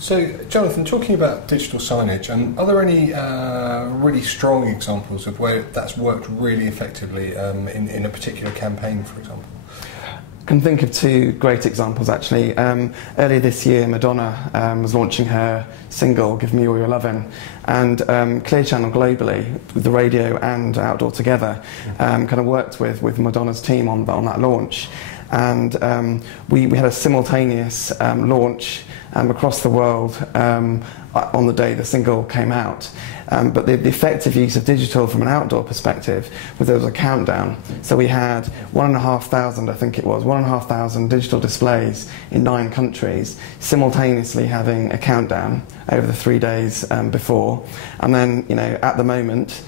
So, Jonathan, talking about digital signage, are there any really strong examples of where that's worked really effectively in a particular campaign, for example? I can think of two great examples actually. Earlier this year, Madonna was launching her single "Give Me All Your Lovin'," and Clear Channel globally, with the radio and outdoor together, kind of worked with Madonna's team on that launch, and we had a simultaneous launch across the world on the day the single came out. But the effective use of digital from an outdoor perspective was there was a countdown. So we had 1,500, I think it was, 1,500 digital displays in 9 countries, simultaneously having a countdown over the 3 days before. And then, you know, at the moment,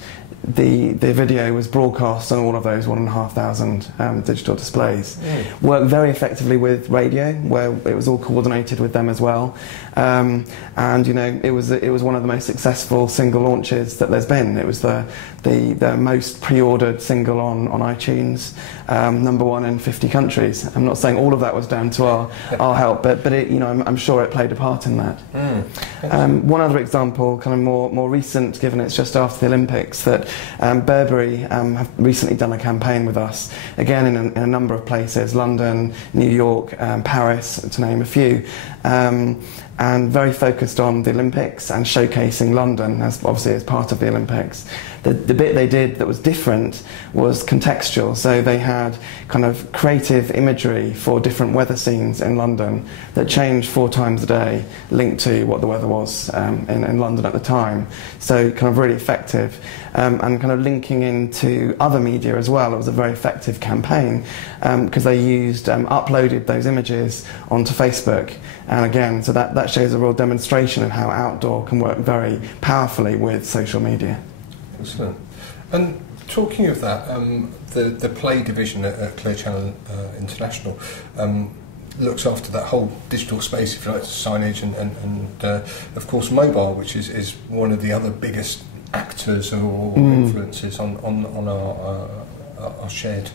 the video was broadcast on all of those 1,500 digital displays. Worked very effectively with radio, where it was all coordinated with them as well. And you know, it was one of the most successful single launches that there's been. It was the most pre-ordered single on iTunes, #1 in 50 countries. I'm not saying all of that was down to our help, but it, you know, I'm sure it played a part in that. One other example, kind of more recent, given it's just after the Olympics, that Burberry have recently done a campaign with us, again in a number of places, London, New York, Paris, to name a few, and very focused on the Olympics and showcasing London as part of the Olympics. The bit they did that was different was contextual, so they had kind of creative imagery for different weather scenes in London that changed 4 times a day, linked to what the weather was in London at the time. So kind of really effective, and kind of linking into other media as well. It was a very effective campaign because they uploaded those images onto Facebook, and again, so that shows a real demonstration of how outdoor can work very powerfully with social media. Excellent. And talking of that, the play division at Clear Channel International looks after that whole digital space, if you like, signage and of course mobile, which is one of the other biggest actors or influences on our shared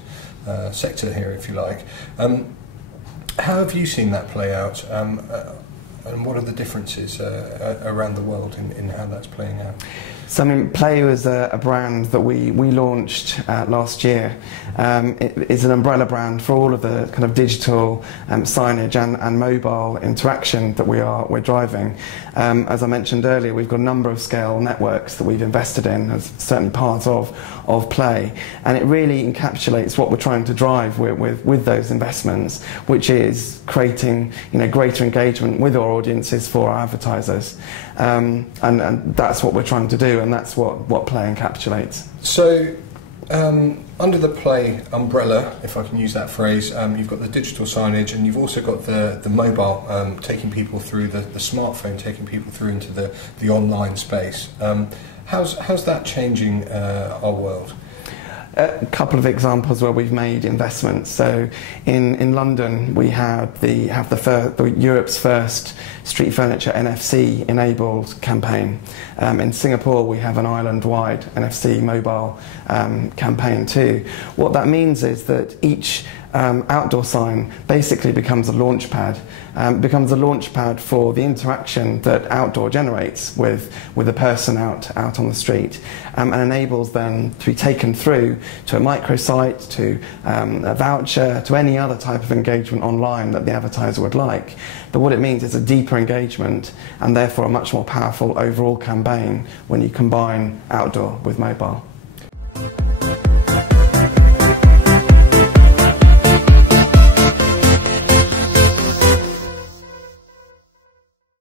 sector here, if you like. How have you seen that play out, and what are the differences around the world in how that's playing out? So I mean, Play was a brand that we launched last year. It's an umbrella brand for all of the kind of digital signage and mobile interaction that we're driving. As I mentioned earlier, we've got a number of scale networks that we've invested in as certainly part of Play, and it really encapsulates what we're trying to drive with those investments, which is creating, you know, greater engagement with our audiences for our advertisers, and that's what we're trying to do. And that's what Play encapsulates. So, under the Play umbrella, if I can use that phrase, you've got the digital signage, and you've also got the mobile, taking people through the smartphone, taking people through into the online space. How's that changing our world? A couple of examples where we've made investments. So in London we have Europe's first street furniture NFC enabled campaign. In Singapore we have an island-wide NFC mobile campaign too. What that means is that each outdoor sign basically becomes a launch pad, for the interaction that outdoor generates with a person out on the street, and enables them to be taken through to a microsite, to a voucher, to any other type of engagement online that the advertiser would like. But what it means is a deeper engagement, and therefore a much more powerful overall campaign when you combine outdoor with mobile.